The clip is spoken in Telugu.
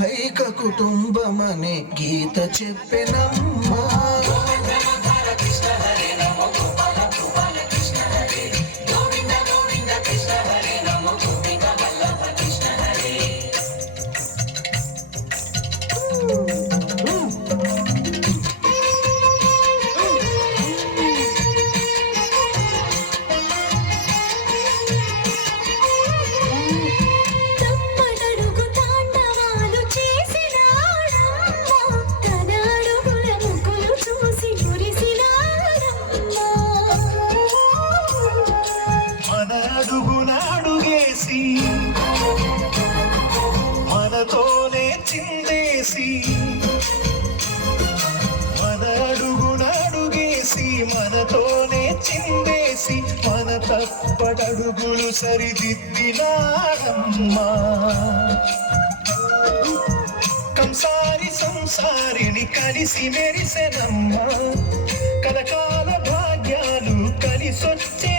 వైక కుటుంబమనే గీత చెప్పెనమ్మా. అడుగునాడుగేసి మనతోనే చిందేసి, మన అడుగునాడుగేసి మనతోనే చిందేసి, మన తప్పడడుగులు సరిదిద్దినాడమ్మా. కంసారి సంసారిని కలిసి మెరిసెనమ్మా, కలకాల భాగ్యాలు కలిసొచ్చే